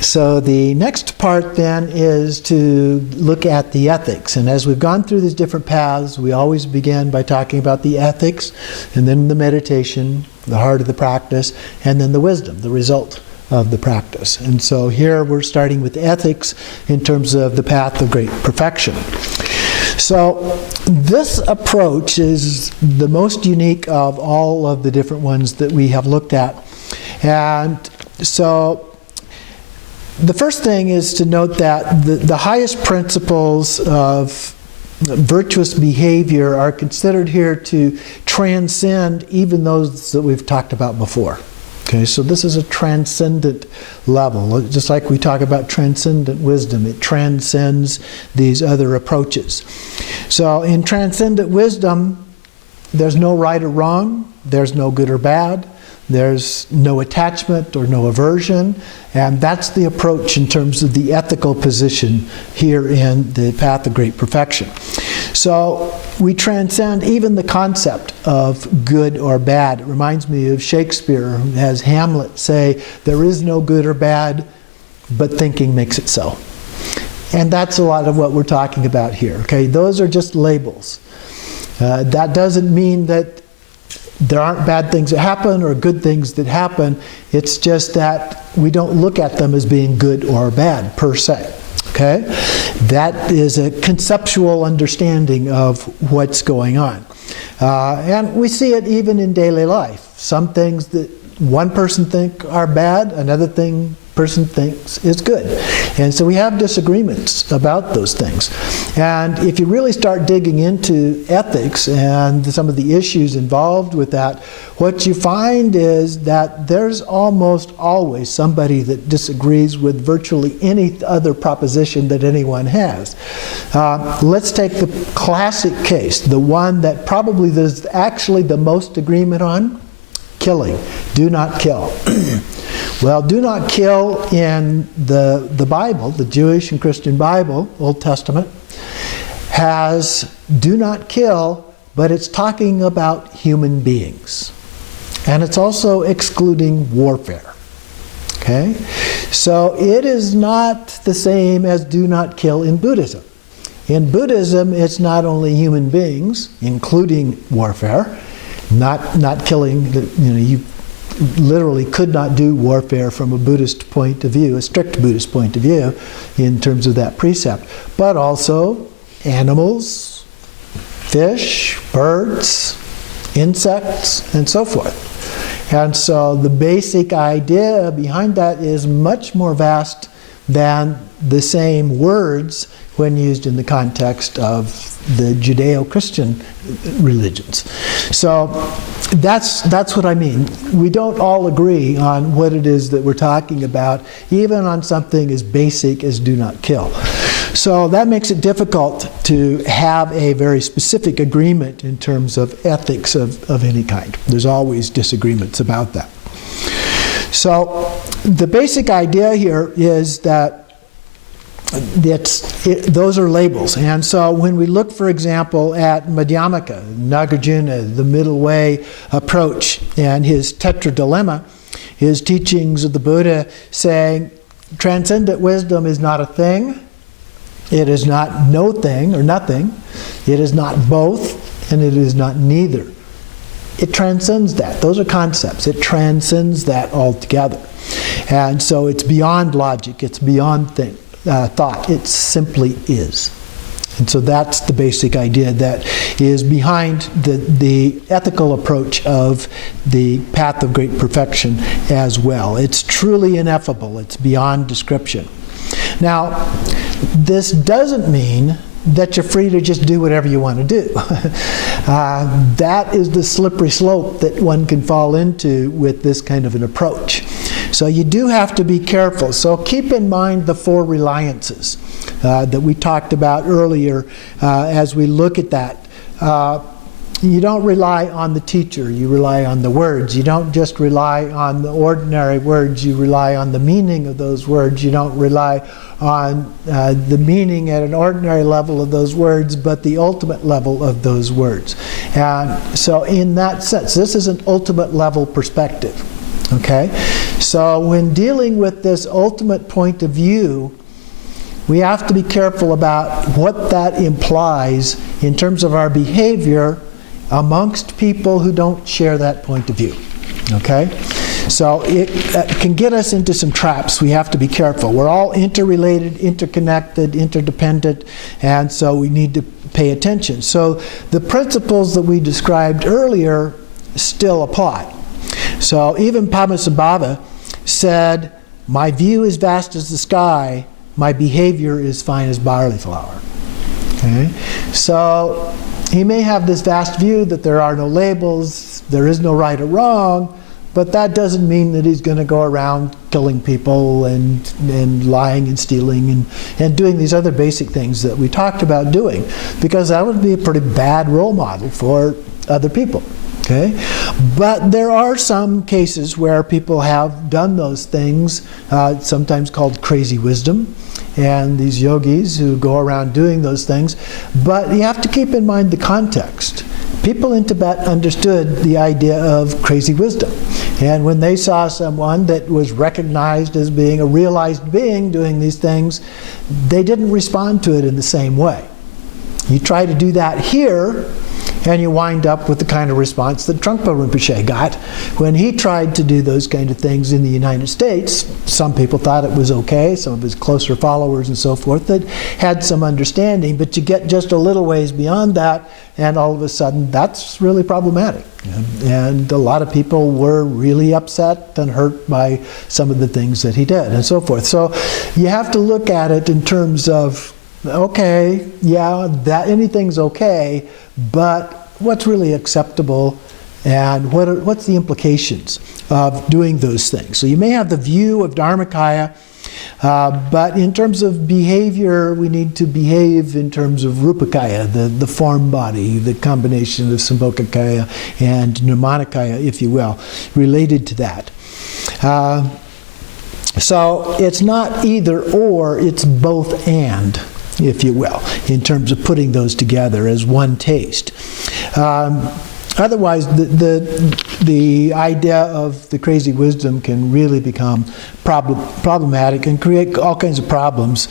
So the next part then is to look at the ethics. And as we've gone through these different paths, we always begin by talking about the ethics, and then the meditation, the heart of the practice, and then the wisdom, the result of the practice. And so here we're starting with ethics in terms of the path of great perfection. So this approach is the most unique of all of the different ones that we have looked at. And so the first thing is to note that the highest principles of virtuous behavior are considered here to transcend even those that we've talked about before. Okay, so this is a transcendent level. Just like we talk about transcendent wisdom, it transcends these other approaches. So in transcendent wisdom, there's no right or wrong, there's no good or bad, there's no attachment or no aversion, and that's the approach in terms of the ethical position here in the path of great perfection. So we transcend even the concept of good or bad. It reminds me of Shakespeare, who has Hamlet say, "There is no good or bad, but thinking makes it so." And that's a lot of what we're talking about here. Okay, those are just labels. That doesn't mean that there aren't bad things that happen or good things that happen. It's just that we don't look at them as being good or bad per se. Okay? That is a conceptual understanding of what's going on. And we see it even in daily life. Some things that one person thinks are bad, another person thinks is good. And so we have disagreements about those things. And if you really start digging into ethics and some of the issues involved with that, what you find is that there's almost always somebody that disagrees with virtually any other proposition that anyone has. Let's take the classic case, the one that probably there's actually the most agreement on: killing. Do not kill. Well, do not kill in the Bible, the Jewish and Christian Bible, Old Testament, has do not kill, but it's talking about human beings. And it's also excluding warfare. Okay? So it is not the same as do not kill in Buddhism. In Buddhism, it's not only human beings, including warfare, not killing, you literally could not do warfare from a Buddhist point of view, a strict Buddhist point of view, in terms of that precept, but also animals, fish, birds, insects, and so forth. And so the basic idea behind that is much more vast than the same words when used in the context of the Judeo-Christian religions. So that's what I mean. We don't all agree on what it is that we're talking about, even on something as basic as do not kill. So that makes it difficult to have a very specific agreement in terms of ethics of any kind. There's always disagreements about that. So the basic idea here is that those are labels. And so when we look, for example, at Madhyamaka, Nagarjuna, the middle way approach, and his tetradilemma, his teachings of the Buddha saying transcendent wisdom is not a thing, it is not no thing or nothing, it is not both, and it is not neither. It transcends that. Those are concepts. It transcends that altogether. And so it's beyond logic, it's beyond thought. It simply is. And so that's the basic idea that is behind the ethical approach of the path of great perfection as well. It's truly ineffable. It's beyond description. Now, this doesn't mean that you're free to just do whatever you want to do. That is the slippery slope that one can fall into with this kind of an approach. So you do have to be careful. So keep in mind the four reliances that we talked about earlier as we look at that. You don't rely on the teacher, you rely on the words. You don't just rely on the ordinary words, you rely on the meaning of those words. You don't rely on the meaning at an ordinary level of those words, but the ultimate level of those words. And so in that sense, this is an ultimate level perspective. Okay? So when dealing with this ultimate point of view, we have to be careful about what that implies in terms of our behavior amongst people who don't share that point of view. Okay? So it can get us into some traps. We have to be careful. We're all interrelated, interconnected, interdependent, and so we need to pay attention. So the principles that we described earlier still apply. So even Padmasambhava said, my view is vast as the sky, my behavior is fine as barley flour. Okay? So he may have this vast view that there are no labels, there is no right or wrong, but that doesn't mean that he's going to go around killing people and lying and stealing and doing these other basic things that we talked about doing, because that would be a pretty bad role model for other people. Okay? But there are some cases where people have done those things, sometimes called crazy wisdom, and these yogis who go around doing those things. But you have to keep in mind the context. People in Tibet understood the idea of crazy wisdom. And when they saw someone that was recognized as being a realized being doing these things, they didn't respond to it in the same way. You try to do that here, and you wind up with the kind of response that Trungpa Rinpoche got when he tried to do those kind of things in the United States. Some people thought it was okay, some of his closer followers and so forth that had some understanding, but you get just a little ways beyond that, and all of a sudden that's really problematic. And a lot of people were really upset and hurt by some of the things that he did and so forth. So you have to look at it in terms of, okay, yeah, that anything's okay, but what's really acceptable, and what's the implications of doing those things? So you may have the view of Dharmakaya, but in terms of behavior, we need to behave in terms of Rupakaya, the form body, the combination of Sambhogakaya and Nirmanakaya, if you will, related to that. So it's not either or, it's both and, if you will, in terms of putting those together as one taste. Otherwise, the idea of the crazy wisdom can really become problematic and create all kinds of problems.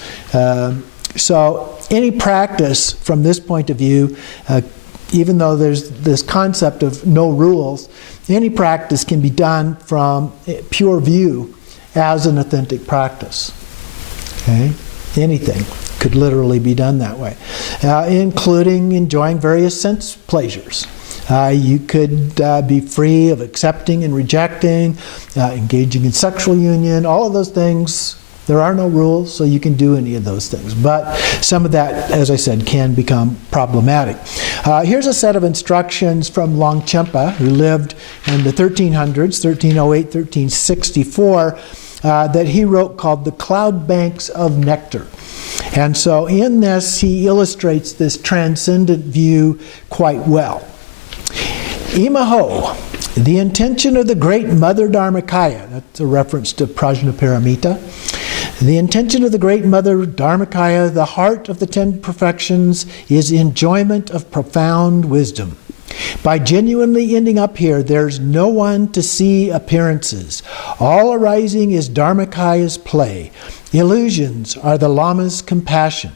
So any practice from this point of view, even though there's this concept of no rules, any practice can be done from pure view as an authentic practice. Okay? Anything could literally be done that way, including enjoying various sense pleasures. You could be free of accepting and rejecting, engaging in sexual union, all of those things. There are no rules, so you can do any of those things. But some of that, as I said, can become problematic. Here's a set of instructions from Longchenpa, who lived in the 1300s, 1308, 1364, that he wrote called The Cloud Banks of Nectar. And so in this, he illustrates this transcendent view quite well. Imaho, the intention of the great Mother Dharmakaya, that's a reference to Prajnaparamita. The intention of the great Mother Dharmakaya, the heart of the 10 perfections, is enjoyment of profound wisdom. By genuinely ending up here, there's no one to see appearances. All arising is Dharmakaya's play. Illusions are the Lama's compassion.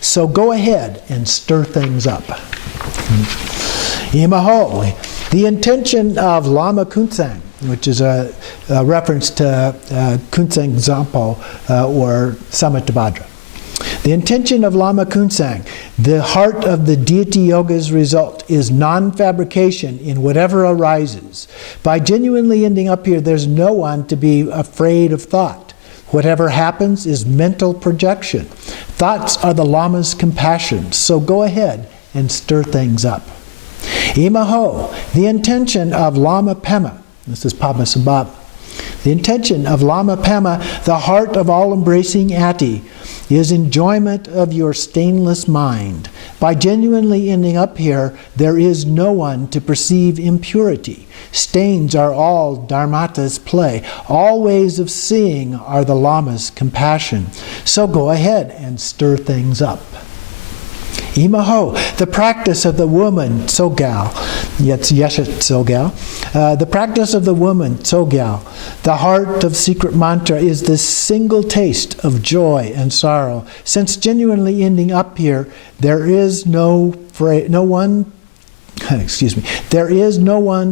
So go ahead and stir things up. Imaho, the intention of Lama Kuntsang, which is a reference to Kuntsang Zampo or Samattabhadra. The intention of Lama Kuntsang, the heart of the deity yoga's result, is non-fabrication in whatever arises. By genuinely ending up here, there's no one to be afraid of thought. Whatever happens is mental projection. Thoughts are the Lama's compassion, so go ahead and stir things up. Imaho, the intention of Lama Pema, this is Padmasambhava, the intention of Lama Pema, the heart of all-embracing Ati, is enjoyment of your stainless mind. By genuinely ending up here, there is no one to perceive impurity. Stains are all Dharmata's play. All ways of seeing are the Lama's compassion. So go ahead and stir things up. Imaho, the practice of the woman, tsogyal. It's yeshet tsogyal. The practice of the woman, tsogyal. The heart of secret mantra is the single taste of joy and sorrow. Since genuinely ending up here, there is no one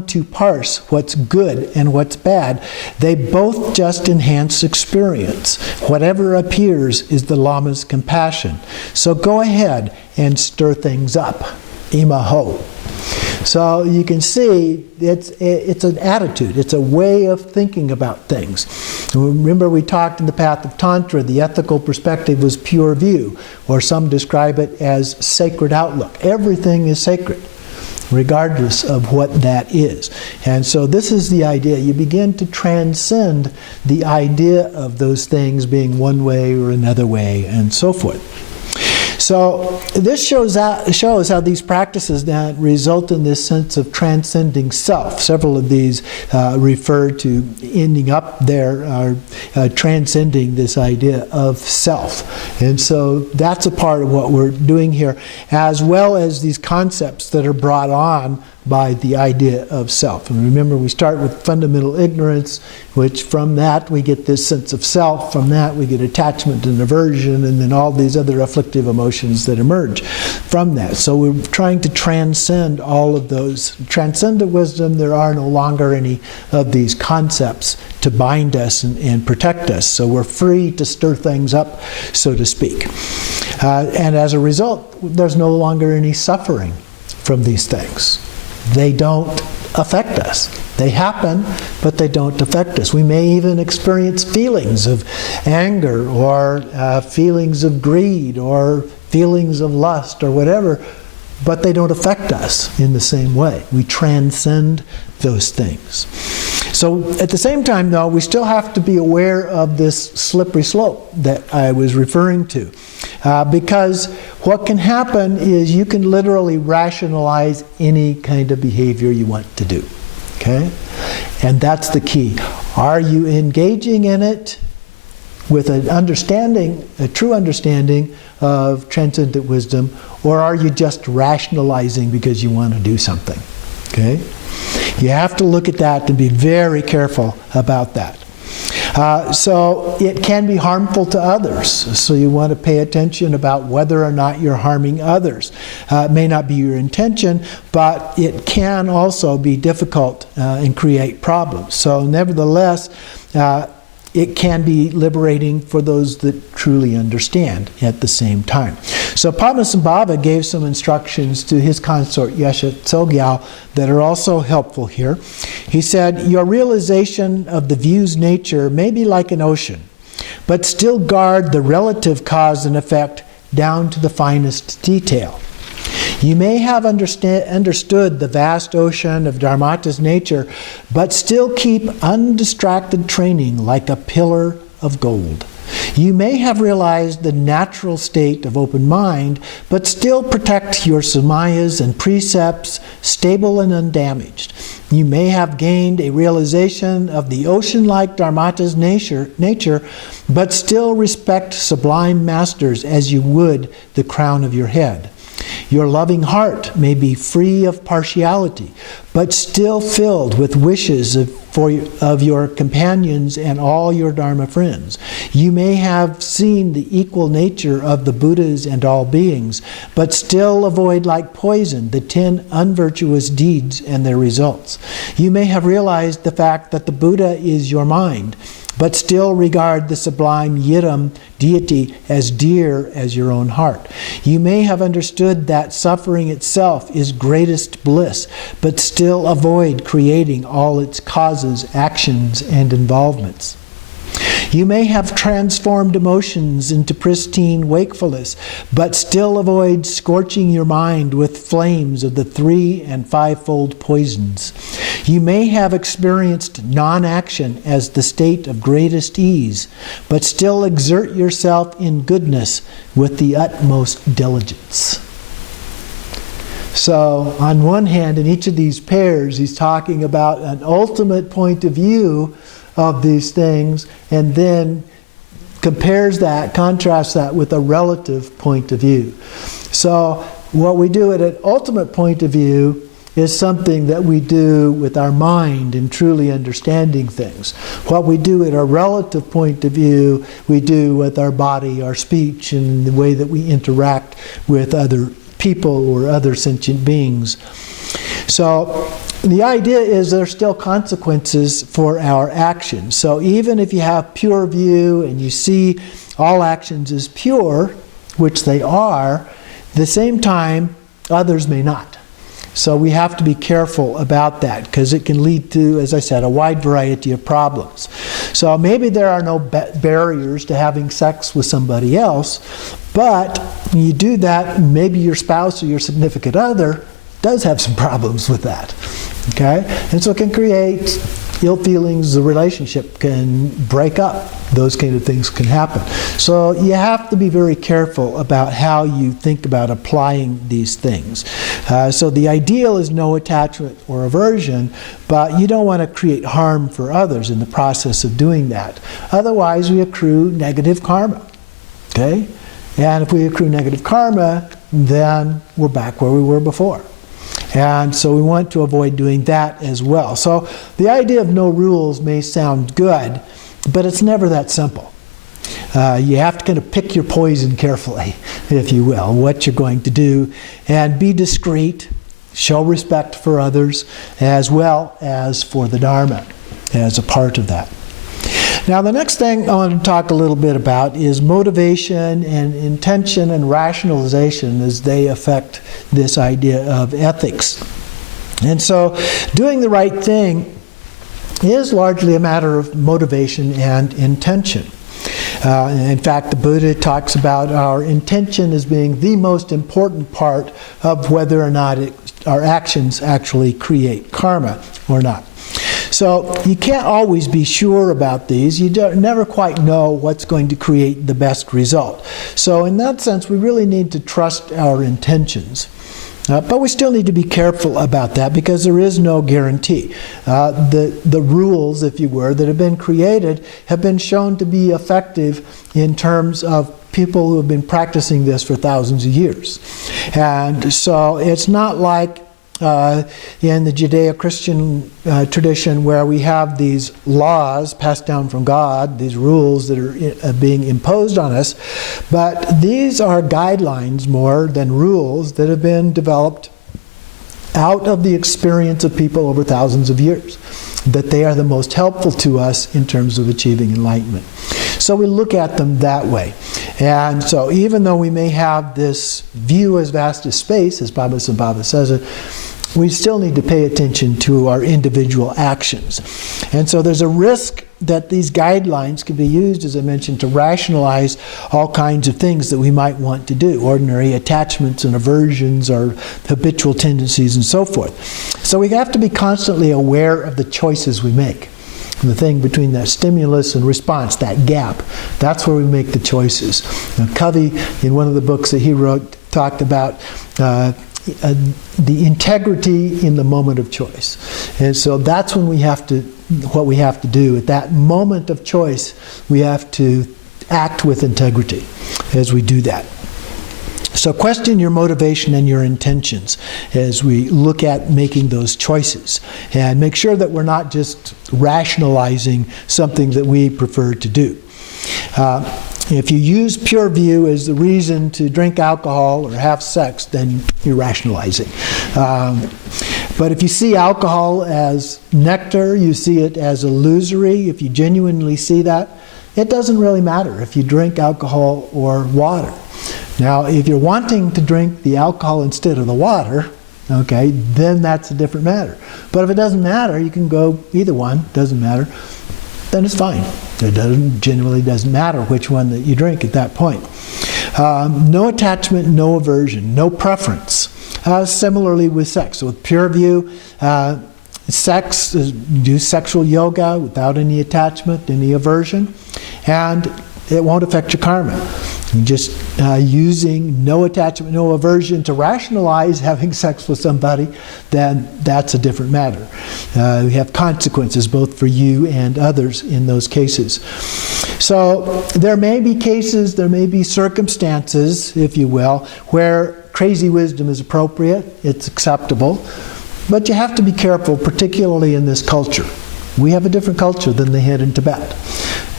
to parse what's good and what's bad. They both just enhance experience. Whatever appears is the Lama's compassion. So go ahead and stir things up. Imaho. So you can see it's an attitude. It's a way of thinking about things. Remember we talked in the path of Tantra, the ethical perspective was pure view, or some describe it as sacred outlook. Everything is sacred, regardless of what that is. And so this is the idea. You begin to transcend the idea of those things being one way or another way, and so forth. So this shows how these practices now result in this sense of transcending self. Several of these refer to ending up there, transcending this idea of self. And so that's a part of what we're doing here, as well as these concepts that are brought on by the idea of self. And remember, we start with fundamental ignorance, which from that we get this sense of self, from that we get attachment and aversion, and then all these other afflictive emotions that emerge from that. So we're trying to transcend all of those. Transcendent wisdom, there are no longer any of these concepts to bind us and protect us. So we're free to stir things up, so to speak. And as a result, there's no longer any suffering from these things. They don't affect us. They happen, but they don't affect us. We may even experience feelings of anger or feelings of greed or feelings of lust or whatever, but they don't affect us in the same way. We transcend those things. So at the same time, though, we still have to be aware of this slippery slope that I was referring to. Because what can happen is you can literally rationalize any kind of behavior you want to do. Okay? And that's the key. Are you engaging in it with an understanding, a true understanding of transcendent wisdom, or are you just rationalizing because you want to do something? Okay? You have to look at that and be very careful about that. So it can be harmful to others. So you want to pay attention about whether or not you're harming others. It may not be your intention, but it can also be difficult and create problems. So nevertheless, it can be liberating for those that truly understand at the same time. So Padmasambhava gave some instructions to his consort Yeshe Tsogyal that are also helpful here. He said, your realization of the view's nature may be like an ocean, but still guard the relative cause and effect down to the finest detail. You may have understood the vast ocean of Dharmata's nature, but still keep undistracted training like a pillar of gold. You may have realized the natural state of open mind, but still protect your samayas and precepts stable and undamaged. You may have gained a realization of the ocean-like Dharmata's nature, but still respect sublime masters as you would the crown of your head. Your loving heart may be free of partiality, but still filled with wishes of your companions and all your Dharma friends. You may have seen the equal nature of the Buddhas and all beings, but still avoid like poison the 10 unvirtuous deeds and their results. You may have realized the fact that the Buddha is your mind, but still regard the sublime Yidam deity as dear as your own heart. You may have understood that suffering itself is greatest bliss, but still avoid creating all its causes, actions, and involvements. You may have transformed emotions into pristine wakefulness, but still avoid scorching your mind with flames of the 3 and 5-fold poisons. You may have experienced non-action as the state of greatest ease, but still exert yourself in goodness with the utmost diligence. So, on one hand, in each of these pairs, he's talking about an ultimate point of view of these things, and then contrasts that with a relative point of view. So what we do at an ultimate point of view is something that we do with our mind in truly understanding things. What we do at a relative point of view, we do with our body, our speech, and the way that we interact with other people or other sentient beings. So the idea is there's still consequences for our actions. So even if you have pure view and you see all actions as pure, which they are, at the same time, others may not. So we have to be careful about that because it can lead to, as I said, a wide variety of problems. So maybe there are no barriers to having sex with somebody else, but when you do that, maybe your spouse or your significant other does have some problems with that. Okay? And so it can create ill feelings, the relationship can break up. Those kind of things can happen. So you have to be very careful about how you think about applying these things. So the ideal is no attachment or aversion, but you don't want to create harm for others in the process of doing that. Otherwise, we accrue negative karma. Okay? And if we accrue negative karma, then we're back where we were before. And so we want to avoid doing that as well. So the idea of no rules may sound good, but it's never that simple. You have to kind of pick your poison carefully, if you will, what you're going to do, and be discreet, show respect for others, as well as for the Dharma as a part of that. Now the next thing I want to talk a little bit about is motivation and intention and rationalization as they affect this idea of ethics. And so doing the right thing is largely a matter of motivation and intention. In fact, the Buddha talks about our intention as being the most important part of whether or not our actions actually create karma or not. So you can't always be sure about these. You never quite know what's going to create the best result. So in that sense, we really need to trust our intentions. But we still need to be careful about that because there is no guarantee. The rules, if you were, that have been created have been shown to be effective in terms of people who have been practicing this for thousands of years. And so it's not like in the Judeo-Christian tradition where we have these laws passed down from God, these rules that are being imposed on us, but these are guidelines more than rules that have been developed out of the experience of people over thousands of years, that they are the most helpful to us in terms of achieving enlightenment. So we look at them that way. And so even though we may have this view as vast as space, as Bhava says it, we still need to pay attention to our individual actions. And so there's a risk that these guidelines can be used, as I mentioned, to rationalize all kinds of things that we might want to do, ordinary attachments and aversions or habitual tendencies and so forth. So we have to be constantly aware of the choices we make. And the thing between that stimulus and response, that gap, that's where we make the choices. Now, Covey, in one of the books that he wrote, talked about the integrity in the moment of choice. And so that's when what we have to do. At that moment of choice, we have to act with integrity as we do that. So question your motivation and your intentions as we look at making those choices. And make sure that we're not just rationalizing something that we prefer to do. If you use pure view as the reason to drink alcohol or have sex, then you're rationalizing. But if you see alcohol as nectar, you see it as illusory, if you genuinely see that, it doesn't really matter if you drink alcohol or water. Now, if you're wanting to drink the alcohol instead of the water, okay, then that's a different matter. But if it doesn't matter, you can go either one, doesn't matter, then it's fine. It genuinely doesn't matter which one that you drink at that point. No attachment, no aversion, no preference. Similarly with sex. So with pure view, sex, do sexual yoga without any attachment, any aversion, and it won't affect your karma. And just using no attachment, no aversion to rationalize having sex with somebody, then that's a different matter. We have consequences both for you and others in those cases. So there may be cases, there may be circumstances, if you will, where crazy wisdom is appropriate, it's acceptable, but you have to be careful, particularly in this culture. We have a different culture than they had in Tibet.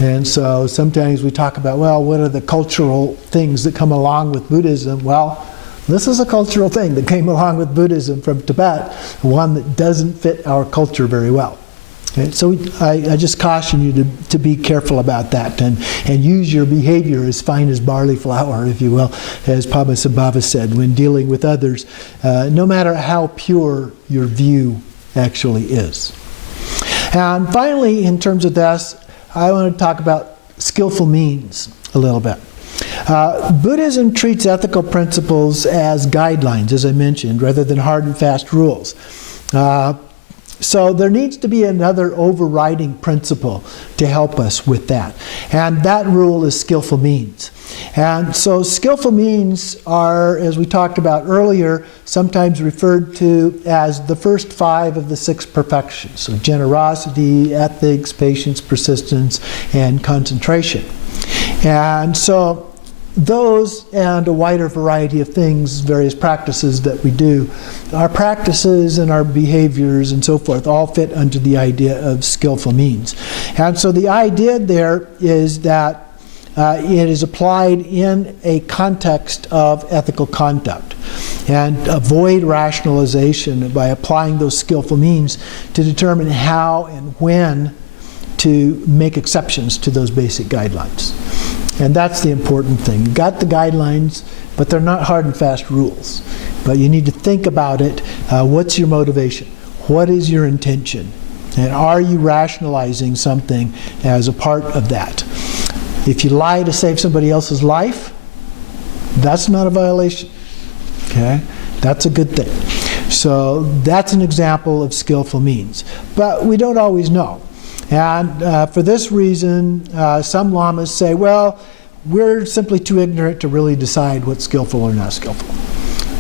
And so sometimes we talk about, well, what are the cultural things that come along with Buddhism? Well, this is a cultural thing that came along with Buddhism from Tibet, one that doesn't fit our culture very well. Okay? So I just caution you to be careful about that and use your behavior as fine as barley flour, if you will, as Padmasambhava said, when dealing with others, no matter how pure your view actually is. And finally, in terms of this, I want to talk about skillful means a little bit. Buddhism treats ethical principles as guidelines, as I mentioned, rather than hard and fast rules. So there needs to be another overriding principle to help us with that. And that rule is skillful means. And so skillful means are, as we talked about earlier, sometimes referred to as the first 5 of the 6 perfections. So generosity, ethics, patience, persistence, and concentration. And so those and a wider variety of things, various practices that we do, our practices and our behaviors and so forth all fit under the idea of skillful means. And so the idea there is that it is applied in a context of ethical conduct, and avoid rationalization by applying those skillful means to determine how and when to make exceptions to those basic guidelines. And that's the important thing. You've got the guidelines, but they're not hard and fast rules. But you need to think about it. What's your motivation? What is your intention? And are you rationalizing something as a part of that? If you lie to save somebody else's life, that's not a violation. Okay? That's a good thing. So that's an example of skillful means. But we don't always know. And for this reason, some lamas say, well, we're simply too ignorant to really decide what's skillful or not skillful.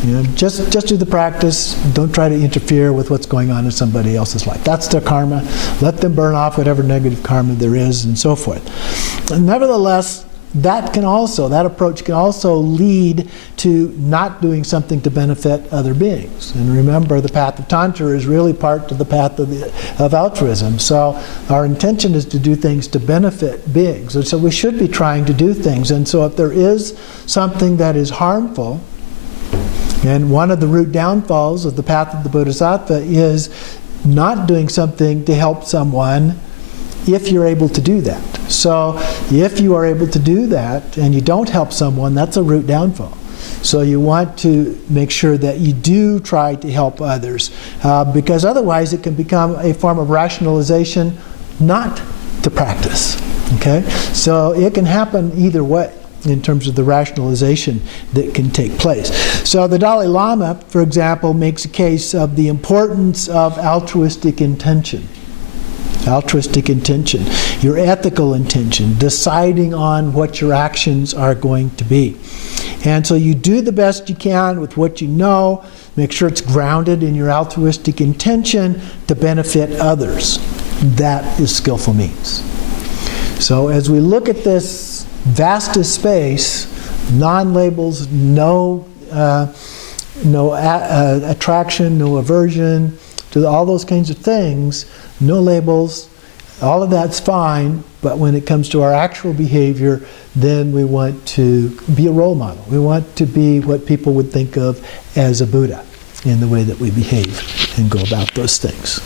You know, just do the practice. Don't try to interfere with what's going on in somebody else's life. That's their karma. Let them burn off whatever negative karma there is, and so forth. And nevertheless, that approach can also lead to not doing something to benefit other beings. And remember, the path of Tantra is really part of the path of altruism. So our intention is to do things to benefit beings. And so we should be trying to do things. And so if there is something that is harmful, and one of the root downfalls of the path of the Bodhisattva is not doing something to help someone if you're able to do that. So if you are able to do that and you don't help someone, that's a root downfall. So you want to make sure that you do try to help others, because otherwise it can become a form of rationalization not to practice. Okay? So it can happen either way in terms of the rationalization that can take place. So the Dalai Lama, for example, makes a case of the importance of altruistic intention. Altruistic intention, your ethical intention, deciding on what your actions are going to be. And so you do the best you can with what you know, make sure it's grounded in your altruistic intention to benefit others. That is skillful means. So as we look at this vastest space, non-labels, no attraction, no aversion to all those kinds of things, no labels, all of that's fine, but when it comes to our actual behavior, then we want to be a role model. We want to be what people would think of as a Buddha in the way that we behave and go about those things.